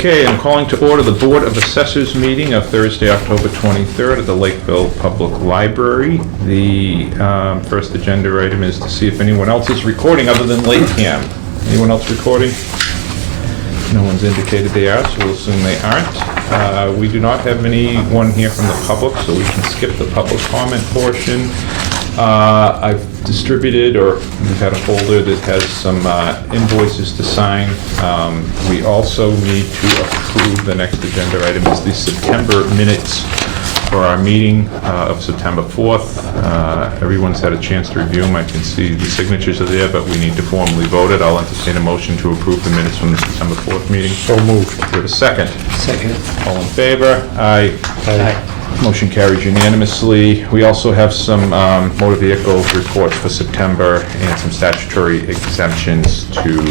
Okay, I'm calling to order the Board of Assessors meeting of Thursday, October 23rd at the Lakeville Public Library. The first agenda item is to see if anyone else is recording other than LakeCAM. Anyone else recording? No one's indicated they are, so we'll assume they aren't. We do not have anyone here from the public, so we can skip the public comment portion. I've distributed, or we've had a folder that has some invoices to sign. We also need to approve, the next agenda item is the September minutes for our meeting of September 4th. Everyone's had a chance to review them. I can see the signatures are there, but we need to formally vote it. I'll entertain a motion to approve the minutes from the September 4th meeting. So moved. Do we have a second? Second. All in favor? Aye. Aye. Motion carries unanimously. We also have some motor vehicle reports for September and some statutory exemptions to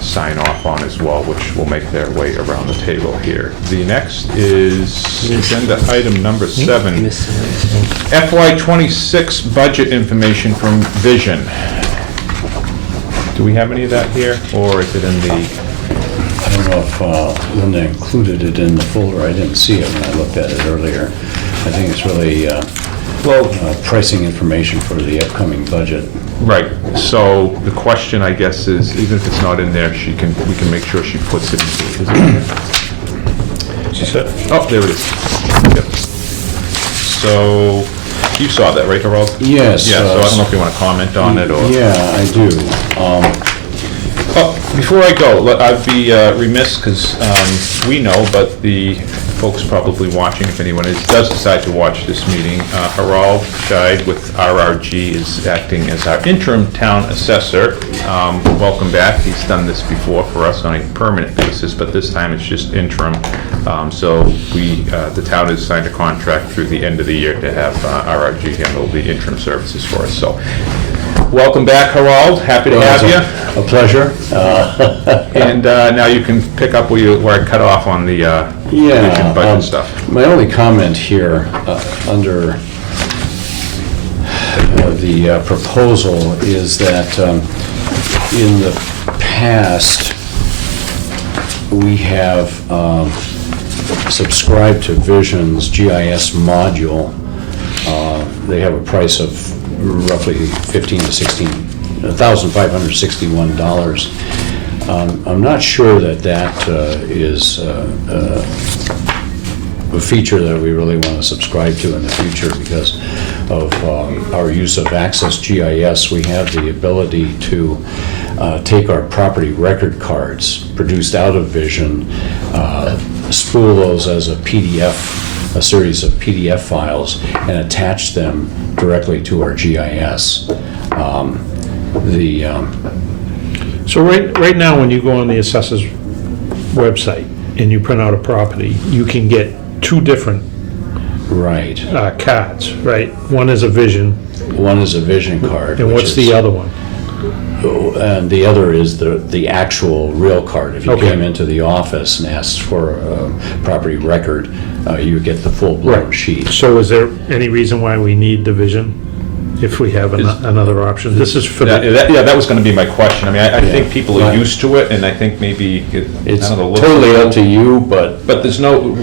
sign off on as well, which will make their way around the table here. The next is agenda item number 7, FY26 budget information from Vision. Do we have any of that here, or is it in the... I don't know if Linda included it in the folder. I didn't see it when I looked at it earlier. I think it's really pricing information for the upcoming budget. Right, so the question, I guess, is even if it's not in there, we can make sure she puts it in. Is it in there? She said? Oh, there it is. Yep. So, you saw that, right, Harold? Yes. Yeah, so I don't know if you want to comment on it, or... Yeah, I do. Before I go, I'd be remiss, because we know, but the folks probably watching, if anyone does decide to watch this meeting, Harold Scheid with RRG is acting as our interim town assessor. Welcome back. He's done this before for us on a permanent basis, but this time it's just interim. So the town has signed a contract through the end of the year to have RRG handle the interim services for us. So, welcome back, Harold. Happy to have you. A pleasure. And now you can pick up where I cut off on the Vision budget stuff. My only comment here under the proposal is that in the past we have subscribed to Vision's GIS module. They have a price of roughly $1,561. I'm not sure that is a feature that we really want to subscribe to in the future because of our use of Access GIS. We have the ability to take our property record cards produced out of Vision, spool those as a PDF, a series of PDF files, and attach them directly to our GIS. So right now, when you go on the assessor's website and you print out a property, you can get two different cards, right? One is a Vision. One is a Vision card. And what's the other one? And the other is the actual real card. If you came into the office and asked for a property record, you would get the full-blown sheet. So is there any reason why we need the Vision if we have another option? This is for that was going to be my question. I mean, I think people are used to it, and I think maybe it's totally up to you, but there's no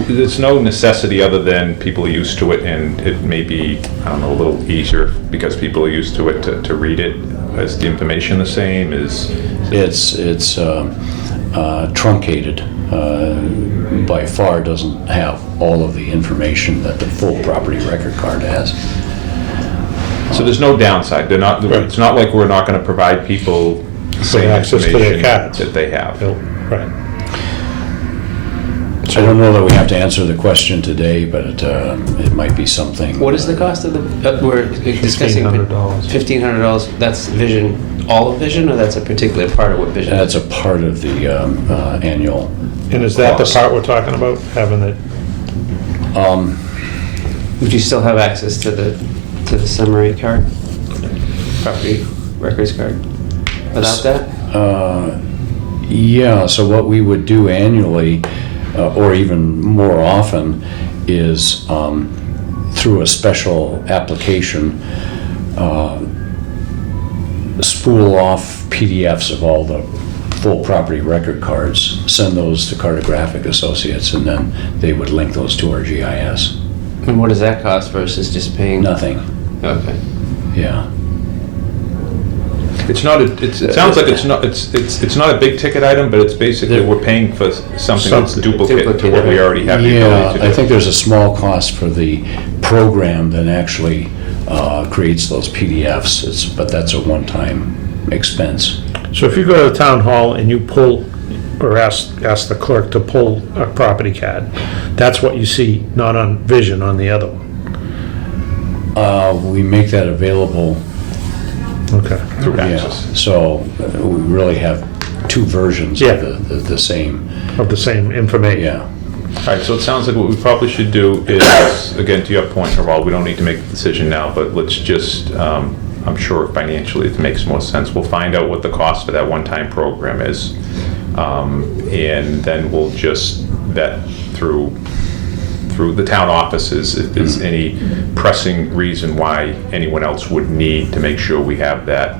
necessity other than people are used to it, and it may be, I don't know, a little easier because people are used to it to read it. Is the information the same? It's truncated. By far doesn't have all of the information that the full property record card has. So there's no downside. They're not. Right. It's not like we're not going to provide people the same access to their information cards that they have. Right. So I don't know that we have to answer the question today, but it might be something. What is the cost of the? We're discussing $1,500. That's Vision, all of Vision, or that's a particular part of what Vision? That's a part of the annual. And is that cost. The part we're talking about, having it? Would you still have access to the summary card, property records card, without that? Yeah. So what we would do annually, or even more often, is through a special application, spool off PDFs of all the full property record cards, send those to Cartographic Associates, and then they would link those to our GIS. And what does that cost versus just paying? Nothing, Okay. yeah. It sounds like it's not a big ticket item, but it's basically, we're paying for something that's duplicate to what we already have the Yeah, ability to do. I think there's a small cost for the program that actually creates those PDFs, but that's a one-time expense. So if you go to the town hall and you pull, or ask the clerk to pull a property card, that's what you see, not on Vision on the other one. We make that available, Okay. Through yeah, Access. so we really have two versions Yeah. of the same, Of the same information. yeah. All right, so it sounds like what we probably should do is, again, to your point, Raval, we don't need to make the decision now, but let's just, I'm sure financially it makes more sense. We'll find out what the cost for that one-time program is. And then we'll just vet through the town offices if there's any pressing reason why anyone else would need to make sure we have that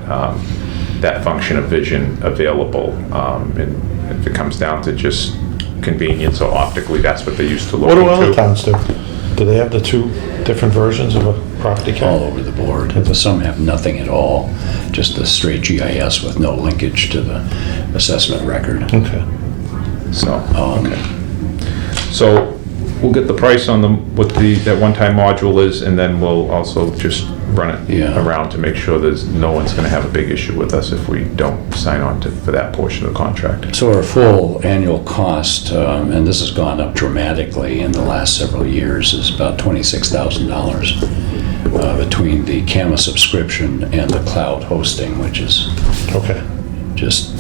function of Vision available. And if it comes down to just convenience or optically, that's what they used to look What into. do other towns do? Do they have the two different versions of a property All card? over the board. Some have nothing at all, just the straight GIS with no linkage to the assessment record. Okay. So, okay. So we'll get the price on what that one-time module is, and then we'll also just run it Yeah. around to make sure no one's going to have a big issue with us if we don't sign on for that portion of the contract. So our full annual cost, and this has gone up dramatically in the last several years, is about $26,000 between the CAMA subscription and the cloud hosting, which is Okay. just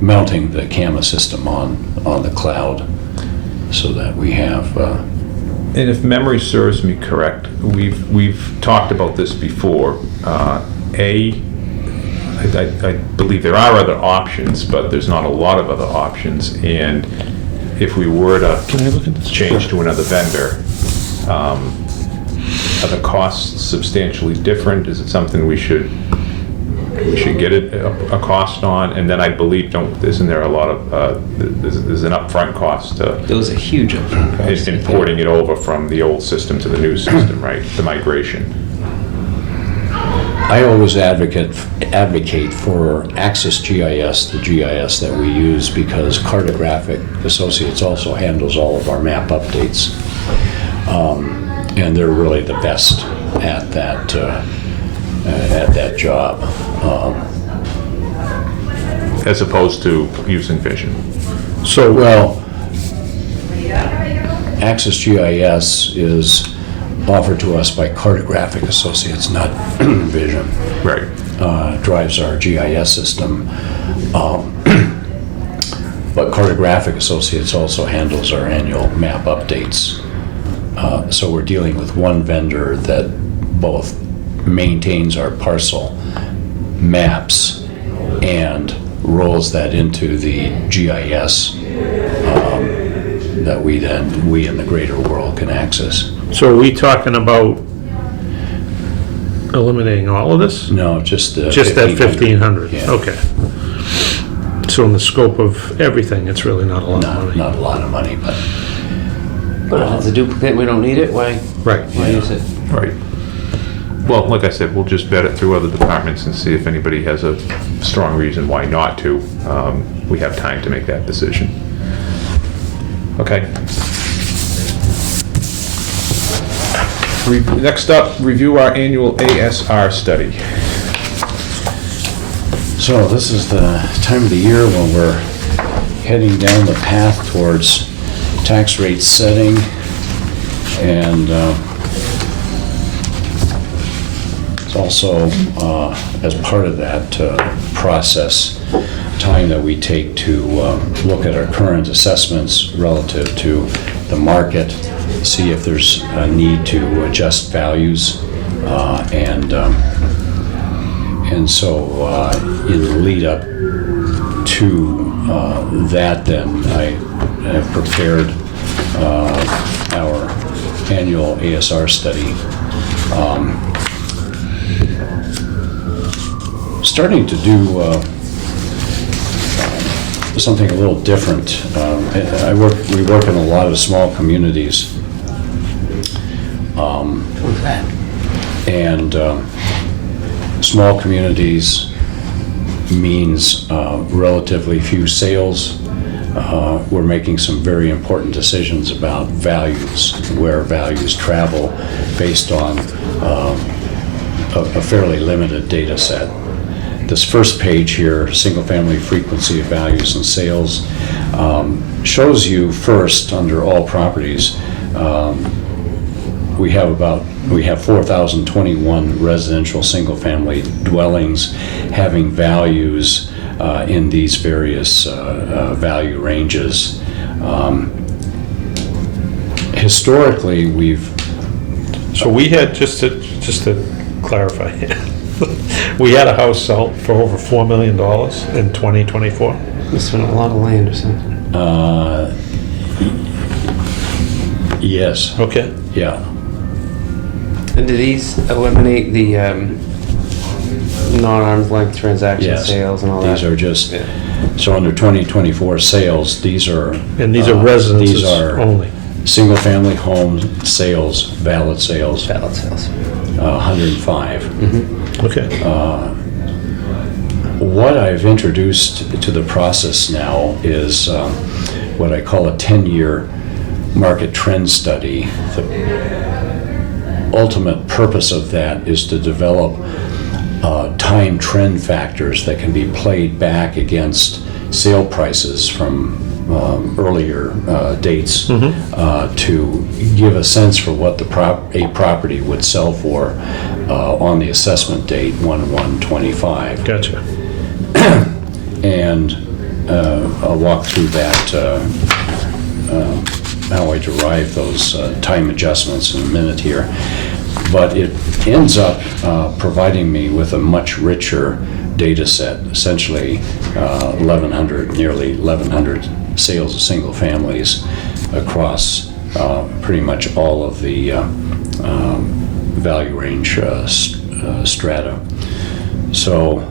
mounting the CAMA system on the cloud so that we have, And if memory serves me correct, we've talked about this before. I believe there are other options, but there's not a lot of other options. And if we were to Can I look at this? change to another vendor, are the costs substantially different? Is it something we should get a cost on? And then I believe, isn't there a lot of, there's an upfront cost to There was a huge upfront cost. importing it over from the old system to the new system, right? The migration. I always advocate for Access GIS, the GIS that we use, because Cartographic Associates also handles all of our map updates. And they're really the best at that job. As opposed to using Vision. So, Well, Access GIS is offered to us by Cartographic Associates, not Vision. Right. Drives our GIS system. But Cartographic Associates also handles our annual map updates. So we're dealing with one vendor that both maintains our parcel maps and rolls that into the GIS that we in the greater world can access. so are we talking about eliminating all of this? No, just the Just that 1,500? Yeah. Okay. So in the scope of everything, it's really not a lot of money? Not a lot of money, but But if it's a duplicate and we don't need it, why Right. use it? Right. Well, like I said, we'll just vet it through other departments and see if anybody has a strong reason why not to. We have time to make that decision. Okay. Next up, review our annual ASR study. so this is the time of the year when we're heading down the path towards tax rate setting, and it's also as part of that process, time that we take to look at our current assessments relative to the market, see if there's a need to adjust values, and so in the lead up to that, then I have prepared our annual ASR study. starting to do something a little different. We work in a lot of small communities. What's that? And small communities means relatively few sales. We're making some very important decisions about values, where values travel based on a fairly limited data set. This first page here, single-family frequency of values and sales, shows you first, under all properties, we have 4,021 residential single-family dwellings having values in these various value ranges. Historically, So we had, just to clarify, we had a house sell for over $4 million in 2024. Must have been a lot of land or something. yes, Okay. yeah. And do these eliminate the non-arm's length transaction Yes. sales and all that? These are just, Yeah. so under 2024 sales, these are... And these are residences These are only. single-family home sales, valid sales, Valid sales. 105. Okay. What I've introduced to the process now is what I call a 10-year market trend study. The ultimate purpose of that is to develop time trend factors that can be played back against sale prices from earlier dates to give a sense for what a property would sell for on the assessment date 1/1/25. Gotcha. And I'll walk through that, how I derive those time adjustments in a minute here. But it ends up providing me with a much richer data set, essentially 1,100, nearly 1,100 sales of single families across pretty much all of the value range strata. So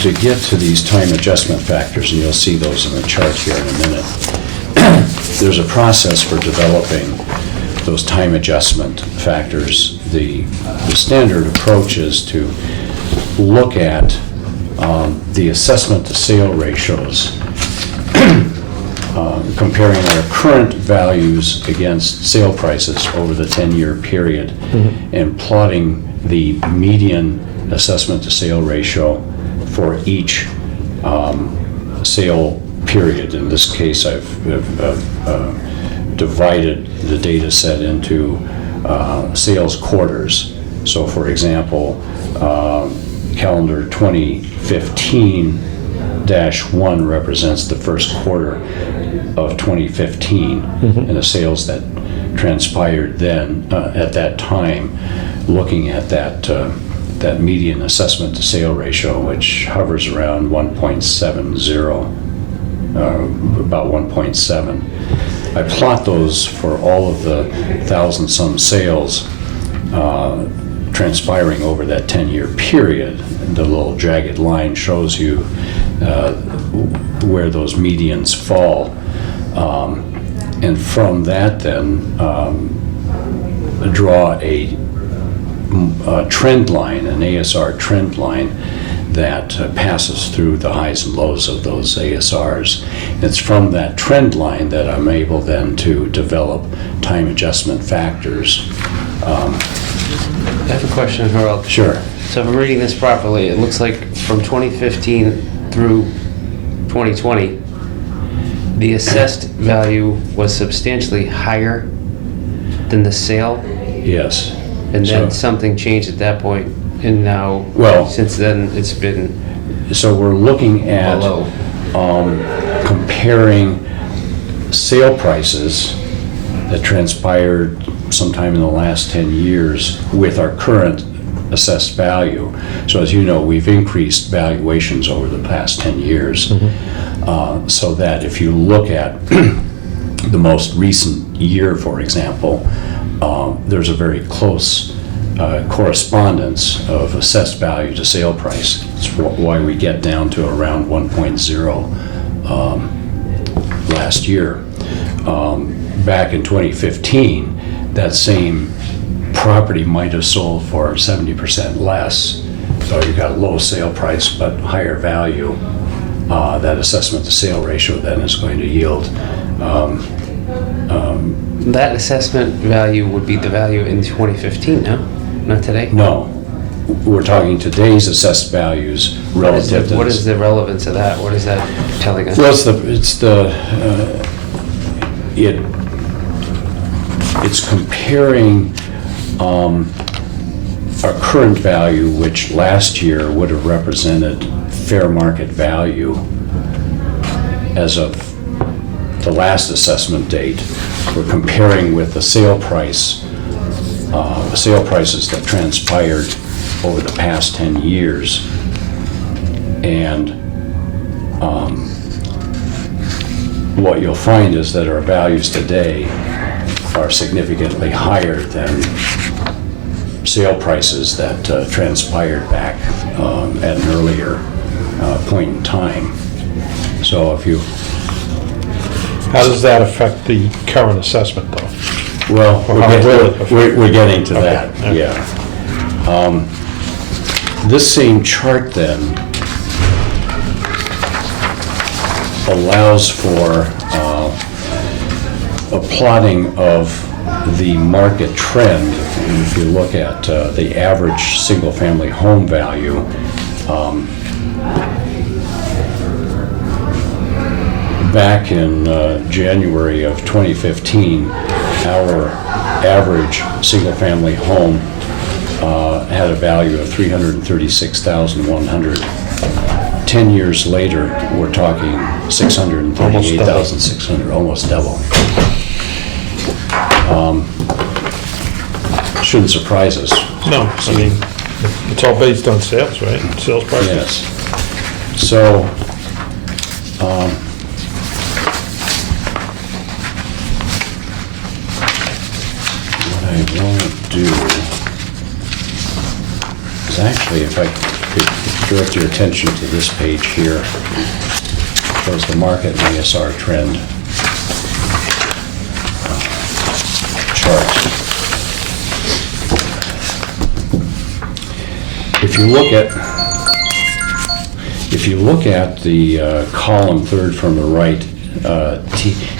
to get to these time adjustment factors, and you'll see those in the chart here in a minute, there's a process for developing those time adjustment factors. The standard approach is to look at the assessment to sale ratios, comparing our current values against sale prices over the 10-year period, and plotting the median assessment to sale ratio for each sale period. In this case, I've divided the data set into sales quarters. So for example, calendar 2015-1 represents the first quarter of 2015 and the sales that transpired then at that time, looking at that median assessment to sale ratio, which hovers around 1.70, about 1.7. I plot those for all of the 1,000-some sales transpiring over that 10-year period. And the little jagged line shows you where those medians fall. And from that then, draw a trend line, an ASR trend line that passes through the highs and lows of those ASRs. It's from that trend line that I'm able then to develop time adjustment factors. I have a question, Harold. Sure. So if I'm reading this properly, it looks like from 2015 through 2020, the assessed value was substantially higher than the sale, Yes. and then So- something changed at that point, and now, Well- since then, it's been So we're looking at below. comparing sale prices that transpired sometime in the last 10 years with our current assessed value. So as you know, we've increased valuations over the past 10 years. So that if you look at the most recent year, for example, there's a very close correspondence of assessed value to sale price. It's why we get down to around 1.0 last year. Back in 2015, that same property might have sold for 70% less. So you've got low sale price but higher value. That assessment to sale ratio then is going to yield. That assessment value would be the value in 2015, no? Not today? No, we're talking today's assessed values relative to. What is the relevance of that? What is that telling us? Well, it's comparing our current value, which last year would have represented fair market value as of the last assessment date. We're comparing with the sale prices that transpired over the past 10 years. And what you'll find is that our values today are significantly higher than sale prices that transpired back at an earlier point in time. So if you... How does that affect the current assessment, though? Well, we're getting to that, Okay. yeah. This same chart then allows for a plotting of the market trend. And if you look at the average single-family home value, back in January of 2015, our average single-family home had a value of $336,100. 10 years later, we're talking $638,600, almost double. Shouldn't surprise us. No, I mean, it's all based on sales, right? Sales prices. Yes. So, what I want to do is actually, if I could direct your attention to this page here, shows the market and ASR trend chart. If you look at the column third from the right,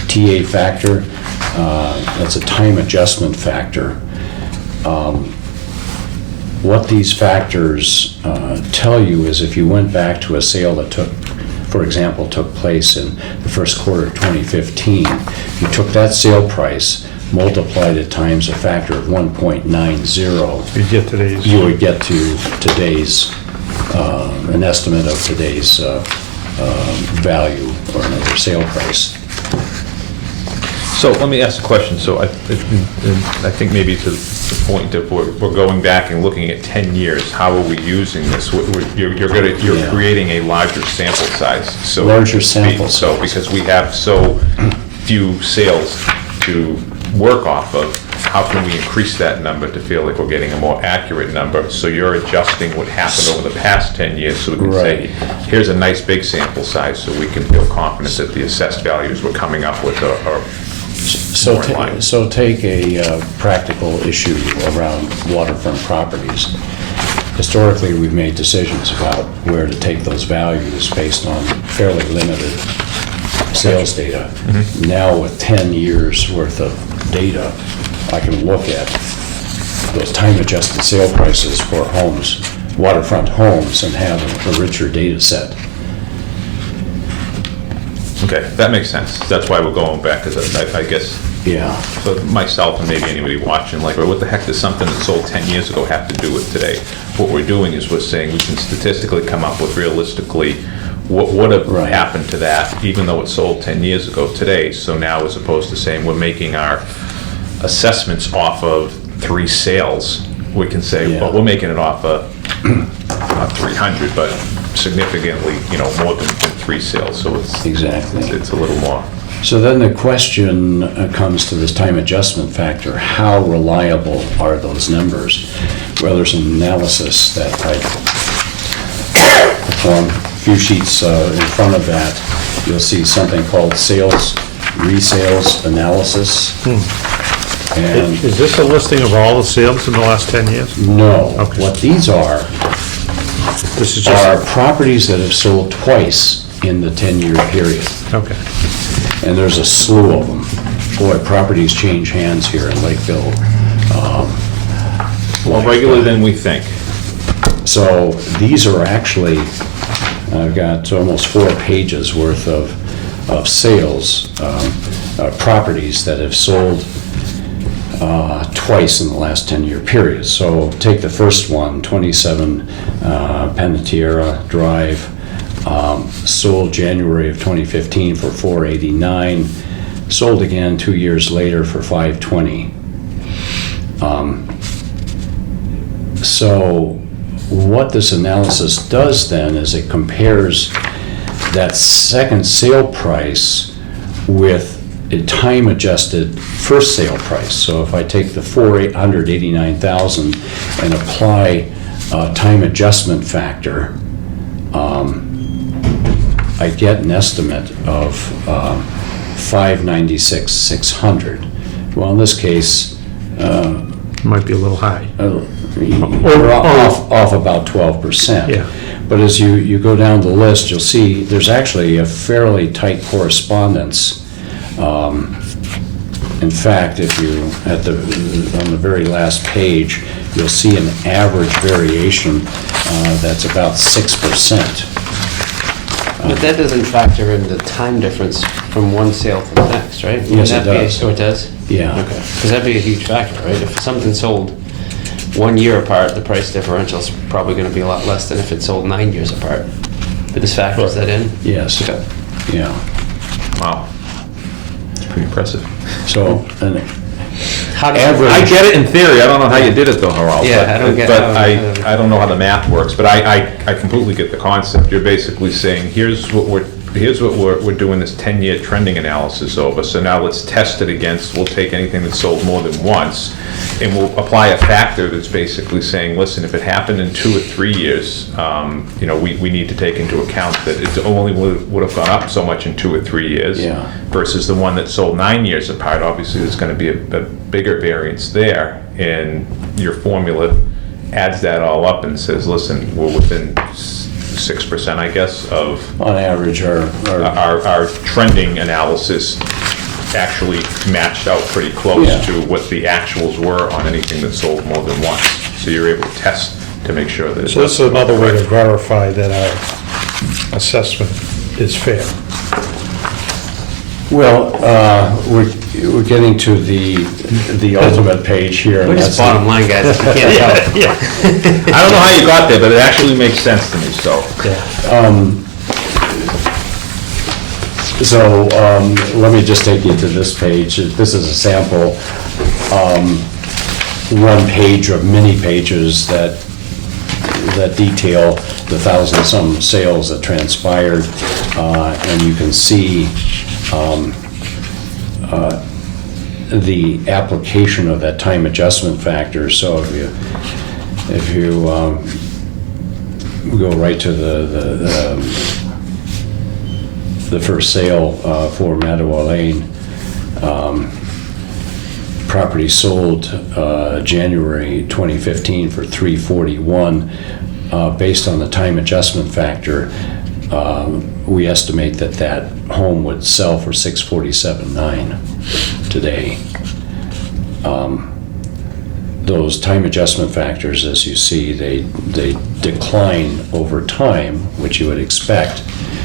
TA factor, that's a time adjustment factor. What these factors tell you is if you went back to a sale that for example, took place in the first quarter of 2015, you took that sale price, multiplied it times a factor of 1.90, you would get to today's, an estimate of today's value or another sale price. So let me ask a question. So I think maybe to the point of we're going back and looking at 10 years, how are we using this? You're creating a larger sample size. So Larger sample size. So because we have so few sales to work off of, how can we increase that number to feel like we're getting a more accurate number? So you're adjusting what happened over the past 10 years so we can say, here's a nice big sample size so we can feel confident that the assessed values we're coming up with are more in line. So take a practical issue around waterfront properties. Historically, we've made decisions about where to take those values based on fairly limited sales data. Mm-hmm. Now with 10 years worth of data, I can look at those time-adjusted sale prices for homes, waterfront homes, and have a richer data set. Okay, that makes sense. That's why we're going back, because I guess, Yeah. so myself and maybe anybody watching, like, what the heck does something that sold 10 years ago have to do with today? What we're doing is we're saying we can statistically come up with realistically what would have happened to that, even though it sold 10 years ago today. So now, as opposed to saying we're making our assessments off of 3 sales, we can say, well, we're making it off of not 300, but significantly, more than 3 sales. So it's Exactly. it's a little more So then the question comes to this time adjustment factor. How reliable are those numbers? Well, there's an analysis that I performed. A few sheets in front of that, you'll see something called sales resales analysis. And Is this a listing of all the sales in the last 10 years? no, Okay. what these are This is just, properties that have sold twice in the 10-year period. okay. And there's a slew of them. Boy, properties change hands here in Lakeville. More regularly than we think. So these are actually, I've got almost 4 pages worth of sales, properties that have sold twice in the last 10-year period. So take the first one, 27 Panettiere Drive, sold January of 2015 for $489, sold again 2 years later for $520. So what this analysis does then is it compares that second sale price with a time-adjusted first sale price. So if I take the $489,000 and apply a time adjustment factor, I get an estimate of $596,600. Well, in this case, Might be a little high. we're off about 12%. Yeah. But as you go down the list, you'll see there's actually a fairly tight correspondence. In fact, if you, on the very last page, you'll see an average variation that's about 6%. But that doesn't factor in the time difference from one sale to the next, right? Yes, it does. Oh, it does? Yeah. Okay, because that'd be a huge factor, right? If something sold 1 year apart, the price differential is probably going to be a lot less than if it sold 9 years apart. But this factors that in? Yes, Okay. yeah. Wow. It's pretty impressive. So, and How does Average. I get it in theory, I don't know how you did it though, Harald. Yeah, but- I don't get But how- I don't know how the math works, but I completely get the concept. You're basically saying, here's what we're doing this 10-year trending analysis over, so now let's test it against, we'll take anything that's sold more than once, and we'll apply a factor that's basically saying, listen, if it happened in 2 or 3 years, we need to take into account that it only would have gone up so much in 2 or 3 years. Yeah. Versus the one that sold 9 years apart. Obviously, there's gonna be a bigger variance there, and your formula adds that all up and says, listen, we're within 6%, I guess, of on average, our our trending analysis actually matched out pretty close Yeah. to what the actuals were on anything that sold more than once. So you're able to test to make sure that. So this is another way to verify that our assessment is fair. well, we're getting to the ultimate page here. We're and just that's the- bottom line, guys. You can't tell. Yeah. I don't know how you got there, but it actually makes sense to me, so. So let me just take you to this page. This is a sample, one page of many pages that detail the 1,000-some sales that transpired, and you can see the application of that time adjustment factor. So if you go right to the first sale for Mattawa Lane, property sold January 2015 for $341. Based on the time adjustment factor, we estimate that home would sell for $647,900 today. Those time adjustment factors, as you see, they decline over time, which you would expect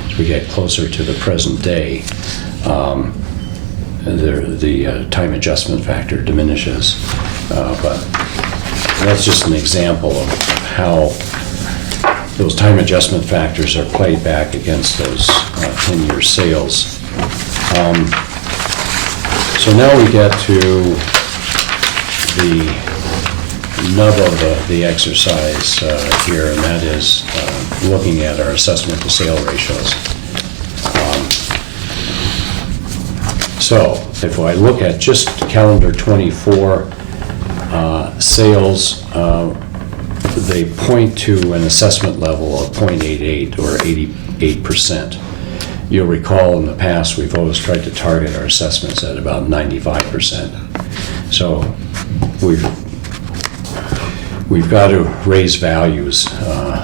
as we get closer to the present day. The time adjustment factor diminishes, but that's just an example of how those time adjustment factors are played back against those 10-year sales. So now we get to the nub of the exercise here, and that is looking at our assessment to sale ratios. So if I look at just calendar '24 sales, they point to an assessment level of 0.88 or 88%. You'll recall in the past, we've always tried to target our assessments at about 95%. So we've got to raise values,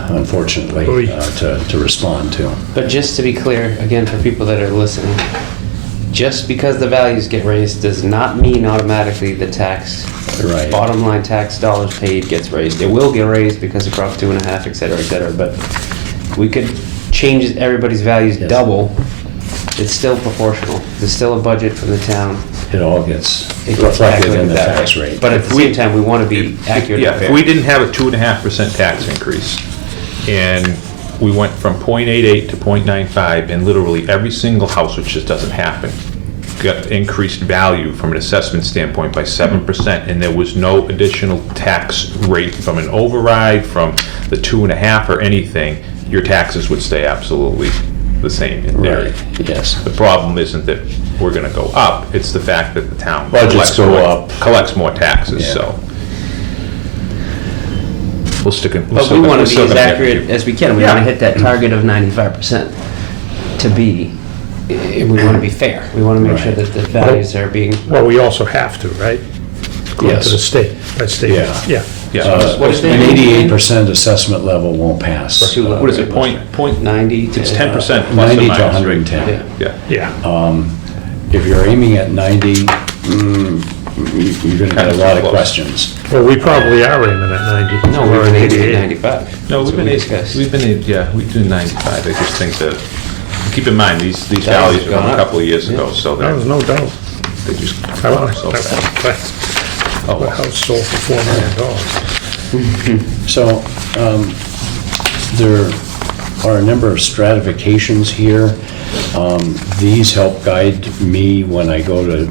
unfortunately, to respond to. But just to be clear, again, for people that are listening, just because the values get raised does not mean automatically the tax, Right. bottom line tax dollars paid gets raised. It will get raised because of Prop 2.5, et cetera, but we could change everybody's values Yes. double. It's still proportional. There's still a budget from the town. It all gets It gets reflected in the calculated that tax way. rate. But at the same time, we want to be accurate Yeah, and if fair. we didn't have a 2.5% tax increase, and we went from 0.88 to 0.95, and literally every single house, which just doesn't happen, got increased value from an assessment standpoint by 7%, and there was no additional tax rate from an override, from the 2.5 or anything, your taxes would stay absolutely the same in theory. Right, yes. The problem isn't that we're gonna go up, it's the fact that the town Budgets go up. collects more taxes, Yeah. so. We'll stick it. But we want to be as accurate as we can. We Yeah. want to hit that target of 95% to be, and we want to be fair. We want to make sure Right. that the values are being, Well, we also have to, right? According to Yes. the state, by state, Yeah. yeah. Yeah, what is it? An 88% assessment level won't pass. Too low. what is it, point, 90 to... it's 10% plus or 90 to minus, right? 110. Yeah. Yeah. Yeah, If you're aiming at 90, you're gonna get a lot of Close. questions. well, we probably are aiming at 90. No, We're we've at been aiming 88. at 95. No, That's we've what been, discussed. yeah, we do 95, I just think that, keep in mind, these Values values have were from gone a up. couple of years ago, Yeah. so There was no doubt. they just. I want so that fast. one. Oh, The well. house sold for $4 million. So, there are a number of stratifications here. These help guide me when I go to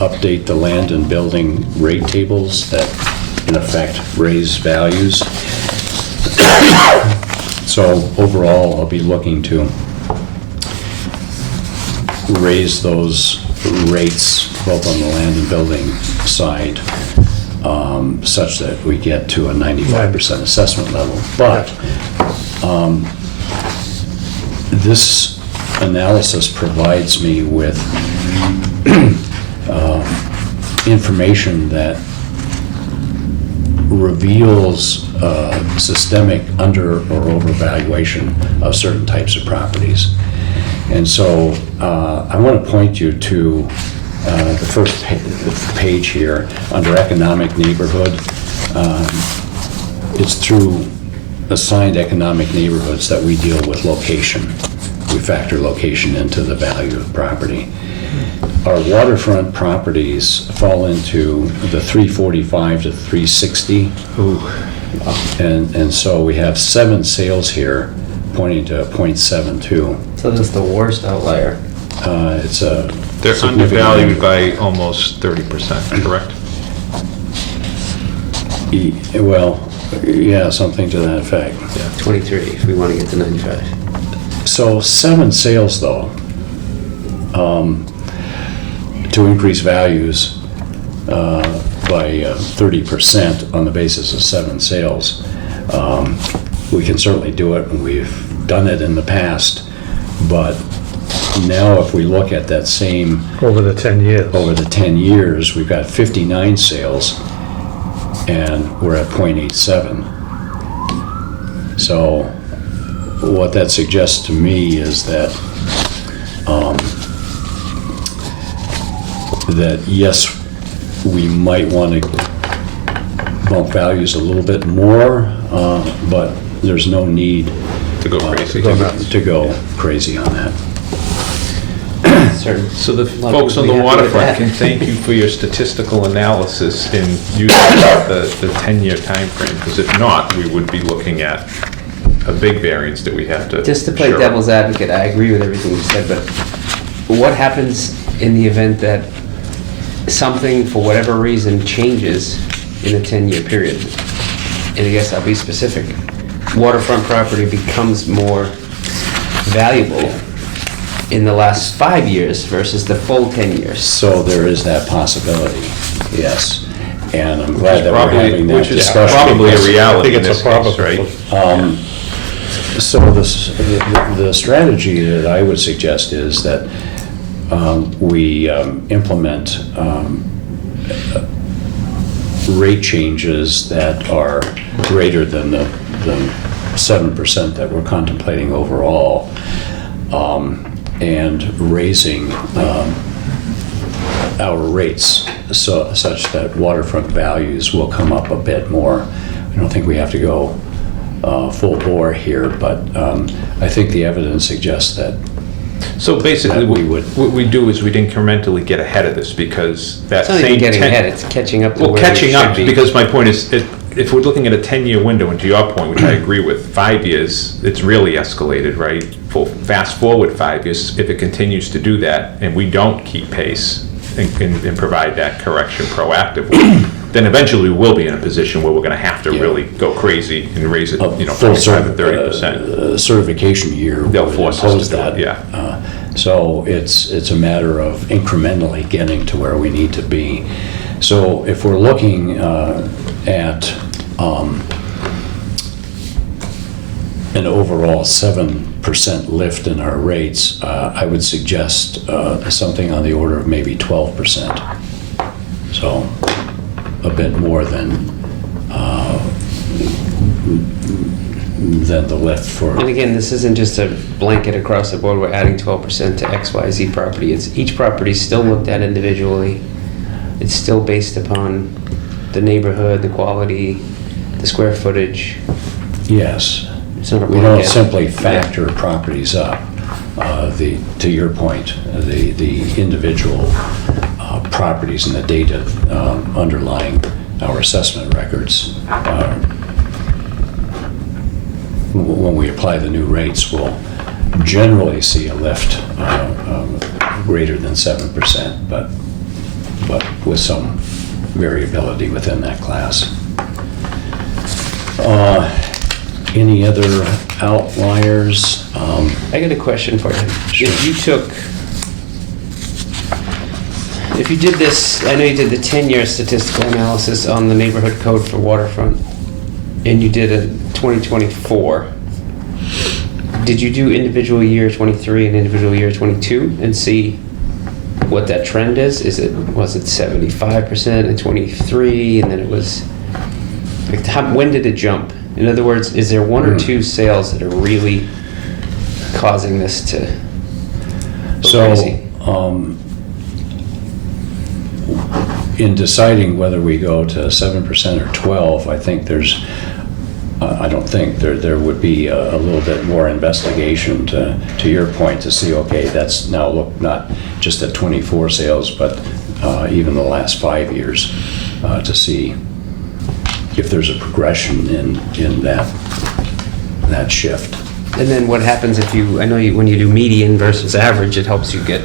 update the land and building rate tables that, in effect, raise values. So overall, I'll be looking to raise those rates both on the land and building side, such that we get to a 95% assessment level. But this analysis provides me with information that reveals systemic under or overvaluation of certain types of properties. And so I want to point you to the first page here under economic neighborhood. It's through assigned economic neighborhoods that we deal with location. We factor location into the value of property. Our waterfront properties fall into the 345 to 360. And so we have 7 sales here pointing to 0.72. So that's the worst outlier. It's a They're significant undervalued number. by almost 30%, correct? Well, yeah, something to that effect. 23 if we want to get to 95. So 7 sales, though, to increase values by 30% on the basis of 7 sales. We can certainly do it, and we've done it in the past, but now if we look at that same, Over the 10 years. over the 10 years, we've got 59 sales, and we're at 0.87. So what that suggests to me is that that yes, we might want to bump values a little bit more, but there's no need To go crazy. to go crazy on that. Certain. So the A lot of folks on people the be happy with waterfront that. can thank you for your statistical analysis in using the 10-year timeframe, because if not, we would be looking at a big variance that we have to. Just to play shore up. devil's advocate, I agree with everything you said, but what happens in the event that something, for whatever reason, changes in a 10-year period? And I guess I'll be specific. Waterfront property becomes more valuable in the last 5 years versus the full 10 years. So there is that possibility, yes. And I'm glad that we're Probably- having that which is discussion. probably a because- reality I in think it's this a case, probability. right? So the strategy that I would suggest is that we implement rate changes that are greater than the 7% that we're contemplating overall, and raising our rates such that waterfront values will come up a bit more. I don't think we have to go full bore here, but I think the evidence suggests that So basically, That we would- what we do is we'd incrementally get ahead of this, because that It's not same even getting 10 ahead, it's catching up to Well, where we catching up, should be. because my point is, if we're looking at a 10-year window, and to your point, which I agree with, 5 years, it's really escalated, right? Fast forward 5 years, if it continues to do that, and we don't keep pace and provide that correction proactively, then eventually we'll be in a position where we're gonna have to Yeah. really go crazy and raise it, a you know, full 25 or 30%. certification year They'll would force us impose to do it, that. yeah. So it's a matter of incrementally getting to where we need to be. So if we're looking at an overall 7% lift in our rates, I would suggest something on the order of maybe 12%. So a bit more than the lift for. And again, this isn't just a blanket across the board, we're adding 12% to XYZ property. It's, each property is still looked at individually. It's still based upon the neighborhood, the quality, the square footage. Yes. It's not a We don't blanket. simply factor properties up. To your point, the individual properties and the data underlying our assessment records, when we apply the new rates, we'll generally see a lift greater than 7%, but with some variability within that class. Any other outliers? I got a question for you. Sure. If you did this, I know you did the 10-year statistical analysis on the neighborhood code for waterfront, and you did a 2024. Did you do individual year 23 and individual year 22 and see what that trend is? Was it 75% in 23, and then it was, like, when did it jump? In other words, is there one or two sales that are really causing this to go crazy? In deciding whether we go to 7% or 12, I think I don't think there would be a little bit more investigation to your point, to see, okay, that's now look not just at 24 sales, but even the last 5 years, to see if there's a progression in that shift. And then what happens if I know when you do median versus average, it helps you get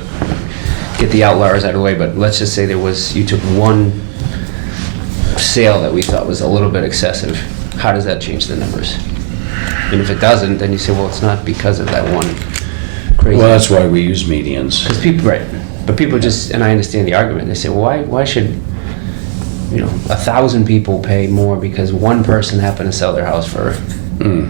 the outliers out of the way, but let's just say you took one sale that we thought was a little bit excessive. How does that change the numbers? And if it doesn't, then you say, well, it's not because of that one crazy. Well, that's why we use medians. Because people, right, but people just, and I understand the argument, they say, well, why should 1,000 people pay more because one person happened to sell their house for a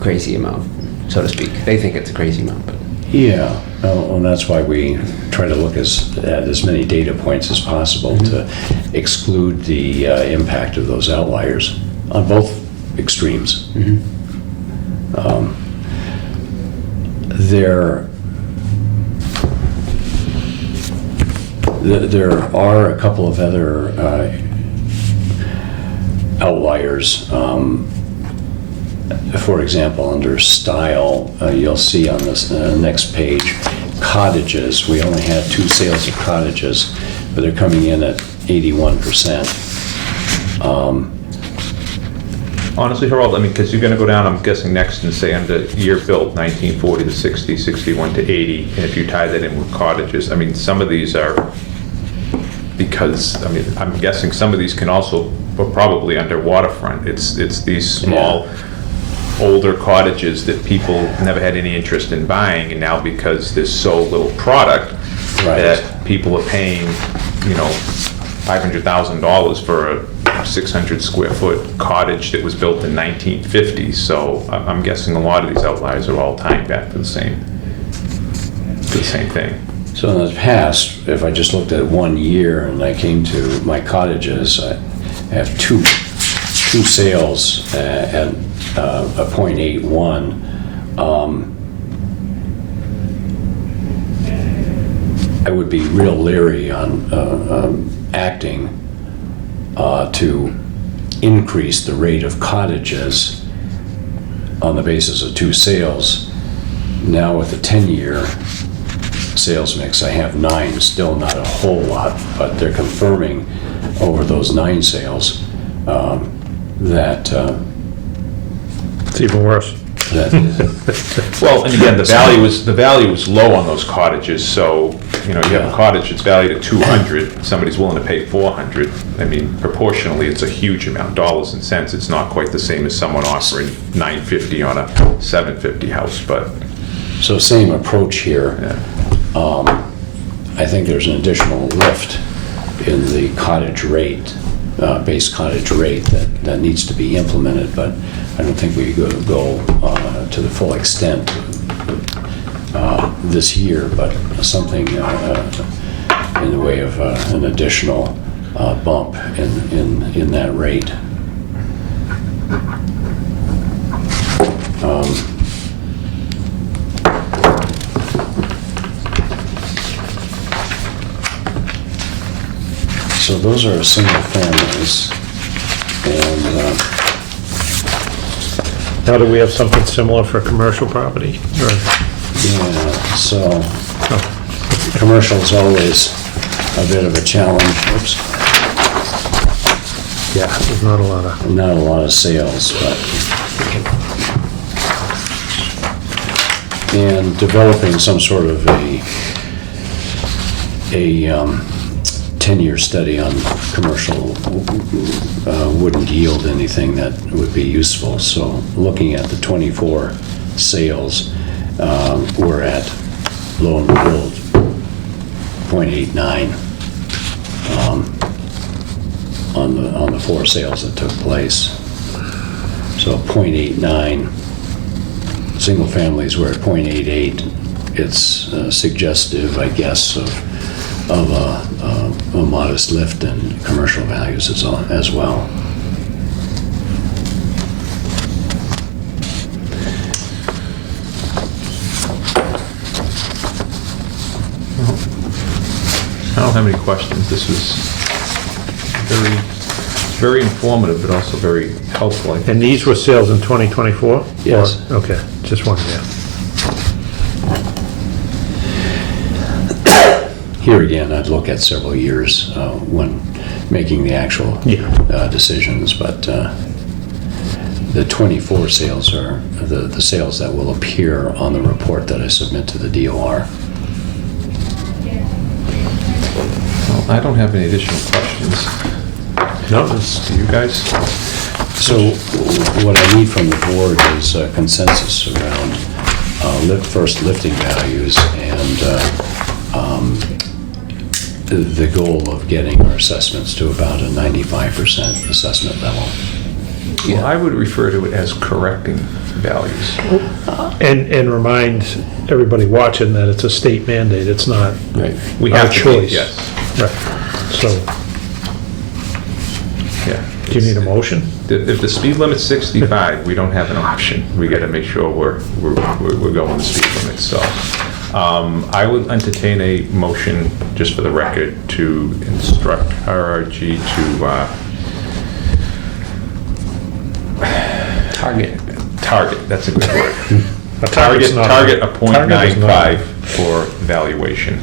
crazy amount, so to speak. They think it's a crazy amount, but. Yeah, and that's why we try to look at as many data points as possible to exclude the impact of those outliers on both extremes. There are a couple of other outliers. For example, under style, you'll see on this next page, cottages. We only had 2 sales of cottages, but they're coming in at 81%. Honestly, Harold, I mean, because you're gonna go down, I'm guessing, next and say under year built, 1940 to 60, 61 to 80, and if you tie that in with cottages, I mean, some of these are, because, I mean, I'm guessing some of these can also, but probably under waterfront, it's these small older cottages that people never had any interest in buying, and now because there's so little product, Right. that people are paying, $500,000 for a 600 square foot cottage that was built in 1950. So I'm guessing a lot of these outliers are all tying back to the same thing. So in the past, if I just looked at 1 year and I came to my cottages, I have two sales at a .81. I would be real leery on acting to increase the rate of cottages on the basis of 2 sales. Now with a 10-year sales mix, I have 9, still not a whole lot, but they're confirming over those 9 sales that It's even worse. Well, and again, the value was low on those cottages, so, you have a cottage that's valued at 200, somebody's willing to pay 400. I mean, proportionally, it's a huge amount, dollars and cents. It's not quite the same as someone offering $950 on a $750 house, but. So same approach here. Yeah. I think there's an additional lift in the cottage rate, base cottage rate that needs to be implemented, but I don't think we go to the full extent this year, but something in the way of an additional bump in that rate. So those are single families, and Now, do we have something similar for commercial property? Or- yeah, so oh, commercial is always a bit of a challenge. Oops, Yeah, there's not a lot of, not a lot of sales, but and developing some sort of a 10-year study on commercial wouldn't yield anything that would be useful. So looking at the 24 sales, we're at low and below .89 on the 4 sales that took place. So .89, single families were at .88. It's suggestive, I guess, of a modest lift in commercial values as well. I don't have any questions. This was very, very informative, but also very helpful. I think. and these were sales in 2024? Yes. Or- Okay, just one, yeah. Here again, I'd look at several years when making the actual Yeah. decisions, but the 24 sales are the sales that will appear on the report that I submit to the DOR. Well, I don't have any additional questions. No, Do you guys? So what I need from the board is a consensus around first lifting values and the goal of getting our assessments to about a 95% assessment level. Well, I would refer to it as correcting values. and remind everybody watching that it's a state mandate, it's not Right. We our have to, choice. yes, Right, so, yeah. do you need a motion? If the speed limit's 65, we don't have an option. We got to make sure we're going the speed limit. So I would entertain a motion, just for the record, to instruct RRG to target. That's a good word. A target's not- Target a target is not- .95 for valuation,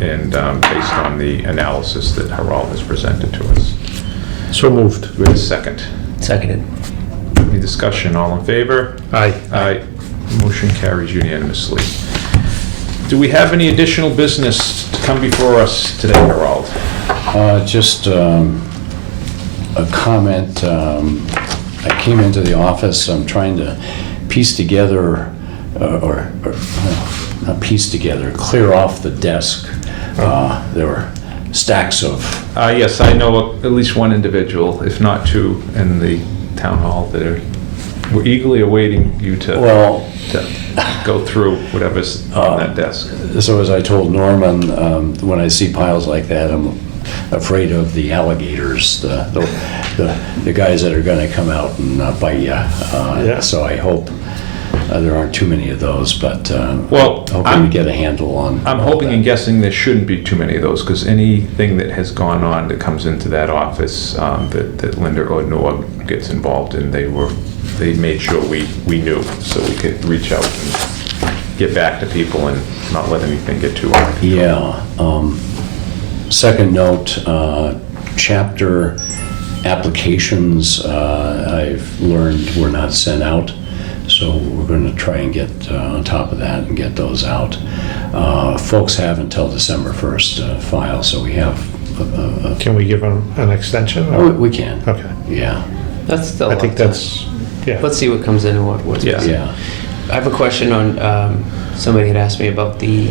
and based on the analysis that Harald has presented to us. So moved. Do we have a second? Seconded. Any discussion? All in favor? Aye. Aye. Motion carries unanimously. Do we have any additional business to come before us today, Harald? Just a comment. I came into the office, I'm trying to piece together, or not piece together, clear off the desk. There were stacks of, Yes, I know at least one individual, if not two, in the town hall that were eagerly awaiting you to go through whatever's on that desk. so as I told Norman, when I see piles like that, I'm afraid of the alligators, the guys that are gonna come out and bite you. So I hope there aren't too many of those, but Well, hoping to get a handle on. I'm all hoping that. and guessing there shouldn't be too many of those, because anything that has gone on that comes into that office that Linda or Noah gets involved in, they made sure we knew, so we could reach out and get back to people and not let anything get too out of control. Yeah. Second note, chapter applications, I've learned were not sent out, so we're going to try and get on top of that and get those out. Folks have until December 1st to file, so we have. Can we give them an extension? Oh, or- we can. Okay. Yeah. That's still a I lot think of time. that's, yeah. Let's see what comes in and what's Yeah. missing. Yeah. I have a question on, somebody had asked me about the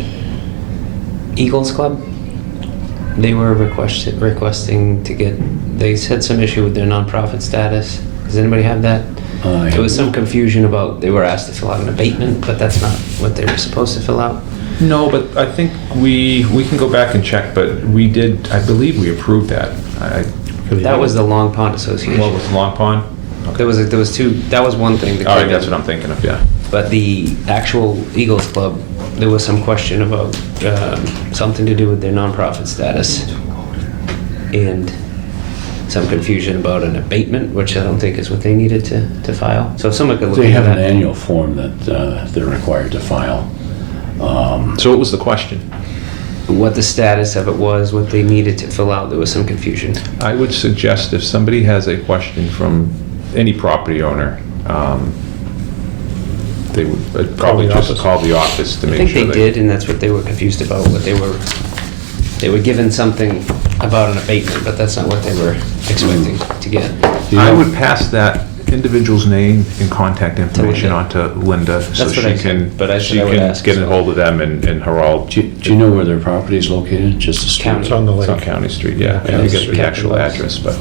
Eagles Club. They were requesting to get, they had some issue with their nonprofit status. Does anybody have that? There was some confusion about, they were asked to fill out an abatement, but that's not what they were supposed to fill out. No, but I think we can go back and check, but we did, I believe we approved that. That was the Long Pond Association. What was Long Pond? There was two, that was one thing. All right, that's what I'm thinking of, yeah. But the actual Eagles Club, there was some question about something to do with their nonprofit status and some confusion about an abatement, which I don't think is what they needed to file. So if someone could look They into have an that. annual form that they're required to file. So what was the question? What the status of it was, what they needed to fill out, there was some confusion. I would suggest if somebody has a question from any property owner, they would probably the just office. call the office to I make think sure they did, and that's what they were confused about, what they were given something about an abatement, but that's not what they were expecting to get. I would pass that individual's name and contact information on to Linda, so That's what she I said, can, but I she said I would can ask get as a well. hold of them and Harald. Do you know where their property is located? Just a street? County. It's on the It's on lake. County Street, yeah. I Yeah, forget it's the actual Captain address, but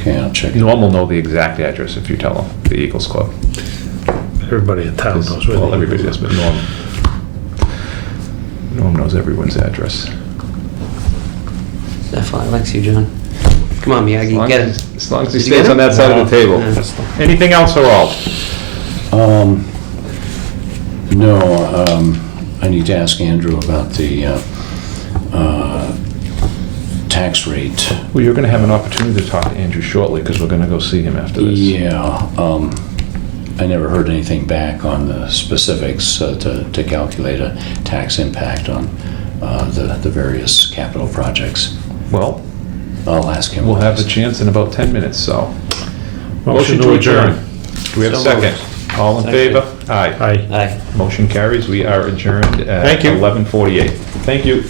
Okay, I'll check it. Norm will know the exact address if you tell him, the Eagles Club. Everybody in town knows where. Well, the everybody Eagles does, but Norm knows everyone's address. That fly likes you, John. Come on, Miyagi, get it. As long as he Did you get stays on him? that side of the table. Yeah. Anything else, Harald? No, I need to ask Andrew about the tax rate. Well, you're going to have an opportunity to talk to Andrew shortly, because we're going to go see him after this. Yeah, I never heard anything back on the specifics to calculate a tax impact on the various capital projects. Well, I'll ask him. we'll have the chance in about 10 minutes, so. Motion to adjourn. Do we have a So second? moved. All in Second. favor? Aye. Aye. Aye. Motion carries. We are adjourned at Thank you. 11:48. Thank you.